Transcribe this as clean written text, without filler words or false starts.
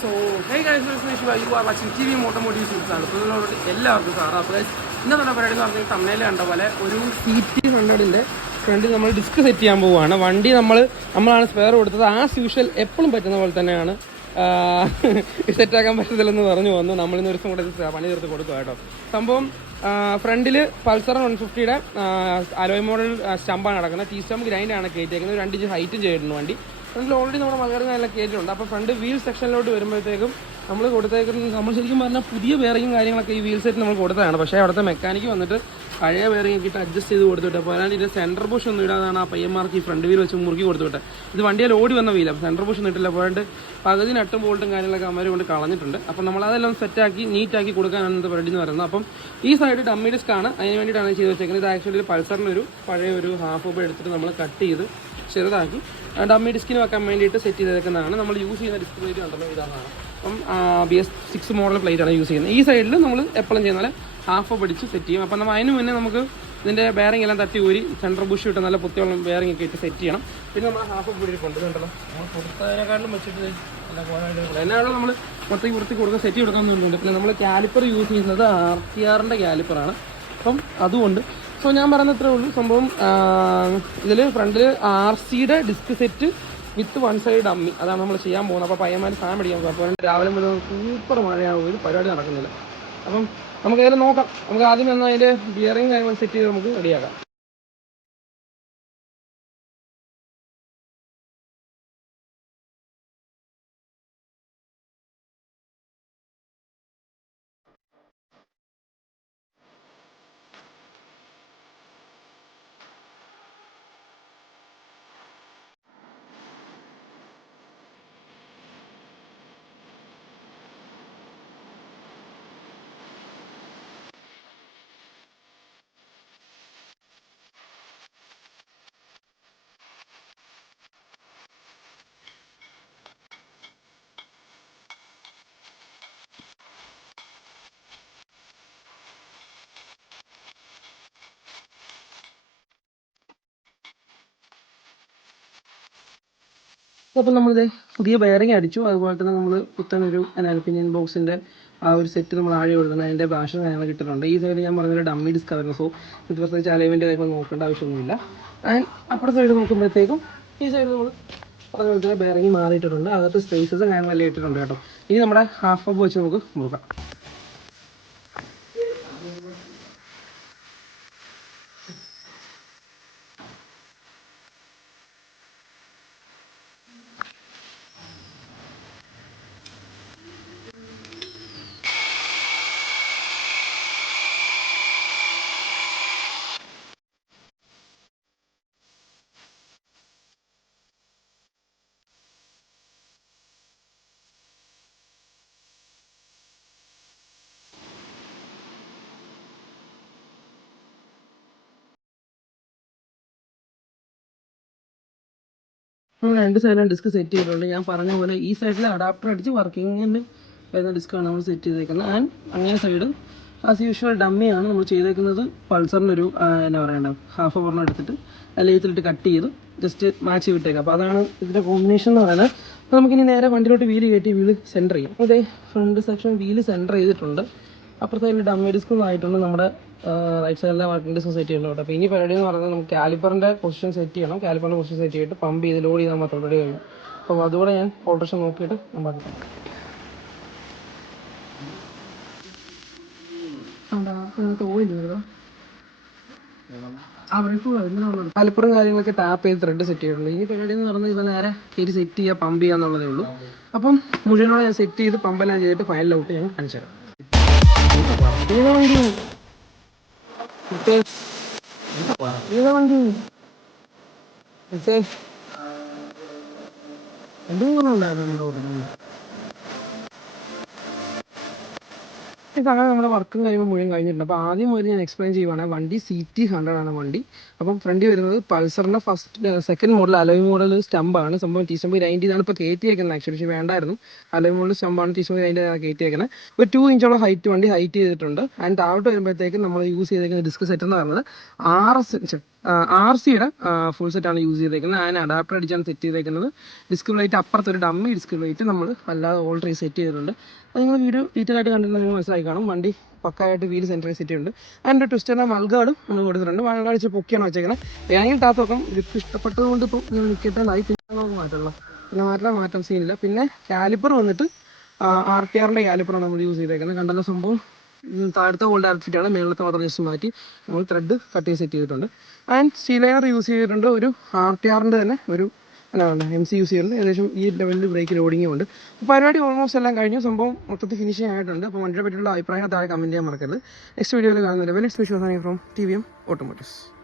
So hey guys, you are watching TV Motomotive സീരീസാണ്. അപ്പോൾ ഇതിനോട് എല്ലാവർക്കും സാറാ. അപ്പോൾ ഇന്നത്തെ പരിപാടി എന്ന് പറഞ്ഞാൽ തമിഴിൽ കണ്ട പോലെ ഒരു CT100ൻ്റെ ഫ്രണ്ടിൽ നമ്മൾ ഡിസ്ക് സെറ്റ് ചെയ്യാൻ പോവുകയാണ്. വണ്ടി നമ്മളാണ് സ്പെയർ കൊടുത്തത്. ആസ് യൂഷ്വൽ എപ്പോഴും പറ്റുന്ന പോലെ തന്നെയാണ് സെറ്റാക്കാൻ പറ്റത്തില്ലെന്ന് പറഞ്ഞു വന്നു. നമ്മളിന്ന് ഒരു ദിവസം കൂടെ പണി തീർത്ത് കൊടുക്കുക കേട്ടോ. സംഭവം ഫ്രണ്ടിൽ പൾസർ 150യുടെ അലോയ് മോഡൽ സ്റ്റമ്പാണ് നടക്കുന്നത്. T സ്റ്റമ്പ് ഗ്രൈൻഡാണ് കയറ്റിയേക്കുന്നത്. 2 ഇഞ്ച് ഹൈറ്റും ചെയ്തിട്ടുണ്ട് വണ്ടി. ഫ്രണ്ടിൽ ഓൾറെഡി നമ്മുടെ മകരം നല്ല കയറ്റിട്ടുണ്ട്. അപ്പോൾ ഫ്രണ്ട് വീൽ സെക്ഷനിലോട്ട് വരുമ്പോഴത്തേക്കും നമ്മൾ ശരിക്കും പറഞ്ഞാൽ പുതിയ ബെയറിങ്ങും കാര്യങ്ങളൊക്കെ ഈ വീൽ സെറ്റ് നമ്മൾ കൊടുത്തതാണ്. പക്ഷേ അവിടുത്തെ മെക്കാനിക്ക് വന്നിട്ട് പഴയ ബെയറിംഗ് ഒക്കെ ഇട്ട് അഡ്ജസ്റ്റ് ചെയ്ത് കൊടുത്തിട്ട്, അപ്പോൾ അല്ലാണ്ട് ഇത് സെൻറ്റർ ബുഷ് ഒന്നും ഇടാതാണ് ആ പയ്യന്മാർക്ക് ഈ ഫ്രണ്ട് വീൽ വെച്ച് മുറുക്കി കൊടുത്തുവിട്ടെ. ഇത് വണ്ടിയിൽ ഓടി വന്ന വീല, സെൻറ്റർ ബുഷ് ഒന്നും ഇട്ടില്ല. പോയിട്ട് പകുതി നട്ടും ബോൾട്ടും കാര്യങ്ങളൊക്കെ അമ്മ കൊണ്ട് കളഞ്ഞിട്ടുണ്ട്. അപ്പം നമ്മളതെല്ലാം സെറ്റാക്കി നീറ്റാക്കി കൊടുക്കാനാണ് ഇത് പരിപാടി എന്ന് പറയുന്നത്. അപ്പം ഈ സൈഡ് ഡമ്മി ഡിസ്ക് ആണ്, അതിന് വേണ്ടിയിട്ടാണ് ചെയ്ത് വെച്ചേക്കുന്നത്. ഇത് ആക്ച്വലി ഒരു പൾസറിനൊരു പഴയ ഒരു ഹാഫ് ഓഫ് എടുത്തിട്ട് നമ്മൾ കട്ട് ചെയ്ത് ചെറുതാക്കി ഡമ്മി ഡിസ്കിന് വെക്കാൻ വേണ്ടിയിട്ട് സെറ്റ് ചെയ്തേക്കുന്നതാണ്. നമ്മൾ യൂസ് ചെയ്യുന്ന ഡിസ്ക് പ്ലേറ്റ് ഉണ്ടല്ലോ, ഇതാണ്. അപ്പം BS6 മോഡൽ പ്ലേറ്റാണ് യൂസ് ചെയ്യുന്നത്. ഈ സൈഡിൽ നമ്മൾ എപ്പോഴും ചെയ്യുന്ന പോലെ ഹാഫ് ഓഫ് അടിച്ച് സെറ്റ് ചെയ്യും. അപ്പം നമ്മൾ അതിന് മുന്നേ നമുക്ക് ഇതിൻ്റെ ബെയറിംഗ് എല്ലാം തട്ടി ഊരി സെൻറ്റർ ബുഷ് ഇട്ട് നല്ല പൊത്തിയുള്ള ബെയറിംഗ് ഒക്കെ ഇട്ട് സെറ്റ് ചെയ്യണം. പിന്നെ നമ്മൾ ഹാഫ് ഓഫ് പിടിച്ചിട്ടുണ്ട് കണ്ടല്ലോ, നമ്മൾ കൊടുത്തതിനെക്കാളും വെച്ചിട്ട് നല്ല പോലെ എന്നാലും നമ്മൾ വൃത്തി കൊടുക്കാൻ സെറ്റ് കൊടുക്കാമെന്നുണ്ട്. പിന്നെ നമ്മൾ കാലിപ്പർ യൂസ് ചെയ്യുന്നത് RTRൻ്റെ കാലിപ്പറാണ്. അപ്പം അതുകൊണ്ട് ഞാൻ പറയുന്നത് ഇത്രേ ഉള്ളൂ. സംഭവം ഇതിൽ ഫ്രണ്ടിൽ RCയുടെ disc set with 1 side dummy, അതാണ് നമ്മൾ ചെയ്യാൻ പോകുന്നത്. അപ്പോൾ പയ്യന്മാർ സാധനം പിടിക്കാൻ പോകും. അപ്പോൾ രാവിലെ മുതൽ സൂപ്പർ മഴയാവും, ഒരു പരിപാടി നടക്കുന്നില്ല. അപ്പം നമുക്ക് അതിൽ നോക്കാം. നമുക്ക് ആദ്യം വന്നാൽ അതിൻ്റെ ബിയറിംഗ് കാര്യങ്ങൾ സെറ്റ് ചെയ്ത് നമുക്ക് റെഡിയാക്കാം. അപ്പോൾ നമ്മളിത് പുതിയ ബെയറിംഗ് അടിച്ചു. അതുപോലെ തന്നെ നമ്മൾ പുത്തനൊരു അലുമിനിയം ബോക്സിൻ്റെ ആ ഒരു സെറ്റ് നമ്മൾ ആഴെ കൊടുക്കുന്നത്, അതിൻ്റെ ഭാഷ കാര്യങ്ങൾ കിട്ടുന്നുണ്ട്. ഈ സൈഡ് ഞാൻ പറഞ്ഞൊരു ഡമ്മി ഡിസ്ക് ആയിരുന്നു. സോ ഇത് പ്രത്യേകിച്ച് അലൈൻമെൻറ്റ് കാര്യങ്ങൾ നോക്കേണ്ട ആവശ്യമൊന്നുമില്ല. ആൻഡ് അപ്പുറത്തെ സൈഡ് നോക്കുമ്പോഴത്തേക്കും ഈ സൈഡ് നമ്മൾ പറഞ്ഞ പോലെ തന്നെ ബെയറിംഗ് മാറിയിട്ടുണ്ട്. അകത്ത് സ്പേസസും കാര്യങ്ങളെല്ലാം ഇട്ടിട്ടുണ്ട് കേട്ടോ. ഇനി നമ്മുടെ ഹാഫ് ഓഫ് വെച്ച് നമുക്ക് നോക്കാം. നമ്മൾ 2 സൈഡിലും ഡിസ്ക് സെറ്റ് ചെയ്തിട്ടുണ്ട്. ഞാൻ പറഞ്ഞ പോലെ ഈ സൈഡിൽ അഡാപ്റ്റർ അടിച്ച് വർക്കിങ്ങിന് വരുന്ന ഡിസ്ക്കാണ് നമ്മൾ സെറ്റ് ചെയ്തേക്കുന്നത്. ആൻഡ് അങ്ങനെ സൈഡ് ആസ് യൂഷ്വൽ ഡമ്മിയാണ് നമ്മൾ ചെയ്തേക്കുന്നത്. പൾസറിൻ്റെ ഒരു എന്നാ പറയണ്ടത് ഹാഫ് ഓവറിന് എടുത്തിട്ട് ലേത്തിലിട്ട് കട്ട് ചെയ്ത് ജസ്റ്റ് മാച്ച് വിട്ടേക്കാം. അപ്പോൾ അതാണ് ഇതിൻ്റെ കോമ്പിനേഷൻ എന്ന് പറയുന്നത്. അപ്പോൾ നമുക്കിനി നേരെ വണ്ടിയിലോട്ട് വീല് കയറ്റി വീല് സെൻറ്റർ ചെയ്യും. അപ്പോൾ ഇതേ ഫ്രണ്ട് സെക്ഷൻ വീല് സെൻറ്റർ ചെയ്തിട്ടുണ്ട്. അപ്പുറത്തെ സൈഡിൽ ഡമ്മി ഡിസ്കും ആയിട്ടുണ്ട്. നമ്മുടെ റൈറ്റ് സൈഡിലെ വർക്കിംഗ് ഡിസ്ക് സെറ്റ് ചെയ്യുന്നുണ്ട്. അപ്പോൾ ഇനി പരിപാടി എന്ന് പറയുന്നത് നമുക്ക് കാലിപ്പറിൻ്റെ പൊസിഷൻ സെറ്റ് ചെയ്യണം. കാലിപ്പറിൻ്റെ പൊസിഷൻ സെറ്റ് ചെയ്തിട്ട് പമ്പ് ചെയ്ത് ലോഡ് ചെയ്താൽ മാത്രം പരിപാടി കഴിയും. അപ്പോൾ അതുകൂടെ ഞാൻ ഓൾട്രേഷൻ നോക്കിയിട്ട് നമ്മൾ കാലിപ്പറും കാര്യങ്ങളൊക്കെ ടാപ്പ് ചെയ്ത് ത്രെഡ് സെറ്റ് ചെയ്തിട്ടുണ്ട്. ഈ പരിപാടി എന്ന് പറഞ്ഞാൽ ഇവ നേരെ കയറ്റി സെറ്റ് ചെയ്യുക, പമ്പ് ചെയ്യുക എന്നുള്ളതേ ഉള്ളൂ. അപ്പം മുഴുവനോടെ ഞാൻ സെറ്റ് ചെയ്ത് പമ്പെല്ലാം ചെയ്തിട്ട് ഫൈനൽ ഔട്ട് ഞാൻ കാണിച്ചു തരാം. ഇതാണ് നമ്മുടെ വർക്കും കാര്യങ്ങൾ മുഴുവൻ കഴിഞ്ഞിട്ടുണ്ട്. അപ്പോൾ ആദ്യം മുതൽ ഞാൻ എക്സ്പ്ലെയിൻ ചെയ്യുവാണെങ്കിൽ വണ്ടി CT100 ആണ് വണ്ടി. അപ്പം ഫ്രണ്ടിൽ വരുന്നത് പൾസറിൻ്റെ സെക്കൻഡ് മോഡൽ അലോയ് മോഡൽ സ്റ്റമ്പാണ്. സംഭവം T സ്റ്റമ്പ് 90 ആണ് ഇപ്പോൾ കയറ്റിയേക്കുന്നത്. ആക്ച്വലി വേണ്ടായിരുന്നു. അലോയ് മോഡൽ സ്റ്റമ്പാണ് T സ്റ്റമ്പ് 90 കയറ്റിയേക്കുന്നത്. ഒരു 2 ഇഞ്ചോളം ഹൈറ്റ് വണ്ടി ഹൈറ്റ് ചെയ്തിട്ടുണ്ട്. ആൻഡ് താഴോട്ട് വരുമ്പോഴത്തേക്കും നമ്മൾ യൂസ് ചെയ്തേക്കുന്ന ഡിസ്ക് സെറ്റ് എന്ന് പറയുന്നത് RCയുടെ ഫുൾ സെറ്റാണ് യൂസ് ചെയ്തേക്കുന്നത്. അതിന് അഡാപ്റ്റർ അടിച്ചാണ് സെറ്റ് ചെയ്തേക്കുന്നത്. ഡിസ്ക് പ്ലേറ്റ് അപ്പുറത്തൊരു ഡമ്മി ഡിസ്ക് പ്ലേറ്റ് നമ്മൾ അല്ലാതെ ഓൾറെഡി സെറ്റ് ചെയ്തിട്ടുണ്ട്. അത് നിങ്ങൾ വീഡിയോ ഡീറ്റെയിൽ ആയിട്ട് കണ്ടിട്ട് നിങ്ങൾ മനസ്സിലായി കാണും. വണ്ടി പക്കായിട്ട് വീൽ സെൻറ്ററിൽ സെറ്റ് ചെയ്യുന്നുണ്ട്. അതിൻ്റെ ട്വിസ്റ്ററിൻ്റെ മൾഗാർഡും നമ്മൾ കൊടുത്തിട്ടുണ്ട്. മൾഗാർഡ് പൊക്കിയാണ് വെച്ചേക്കുന്നത്. വേണമെങ്കിൽ താത്ത് വെക്കാം. ഗ്രിപ്പ് ഇഷ്ടപ്പെട്ടതുകൊണ്ട് ഇപ്പോൾ നിൽക്കട്ടതായി പിന്നെ മാറ്റുള്ളൂ. പിന്നെ മാറ്റാൻ സീനില്ല. പിന്നെ കാലിപ്പർ വന്നിട്ട് RTRൻ്റെ കാലിപ്പറാണ് നമ്മൾ യൂസ് ചെയ്തേക്കുന്നത്. കണ്ടല്ലോ സംഭവം. താഴത്തെ ഓൾഡ് ഔട്ട്ഫിറ്റാണ്, മേളത്തെ മാത്രം ജസ്റ്റ് മാറ്റി നമ്മൾ ത്രെഡ് കട്ട് ചെയ്ത് സെറ്റ് ചെയ്തിട്ടുണ്ട്. ആൻഡ് സ്റ്റീലെയർ യൂസ് ചെയ്തിട്ടുണ്ട്. ഒരു RTRൻ്റെ തന്നെ ഒരു എന്താണ് MC യൂസ് ചെയ്യുന്നുണ്ട്. ഏകദേശം ഈ ലെവലിൽ ബ്രേക്ക് ലോഡിങ്ങും ഉണ്ട്. അപ്പോൾ പരിപാടി ഓൾമോസ്റ്റ് എല്ലാം കഴിഞ്ഞു. സംഭവം മൊത്തത്തിൽ ഫിനിഷിംഗ് ആയിട്ടുണ്ട്. അപ്പോൾ വണ്ടിയെ പറ്റിയുള്ള അഭിപ്രായങ്ങൾ താഴെ കമൻറ്റ് ചെയ്യാൻ മറക്കരുത്. നെക്സ്റ്റ് വീഡിയോയിൽ കാണുന്നില്ല. നെക്സ്റ്റ് വിഷയം ഫ്രോം TVM Automotives.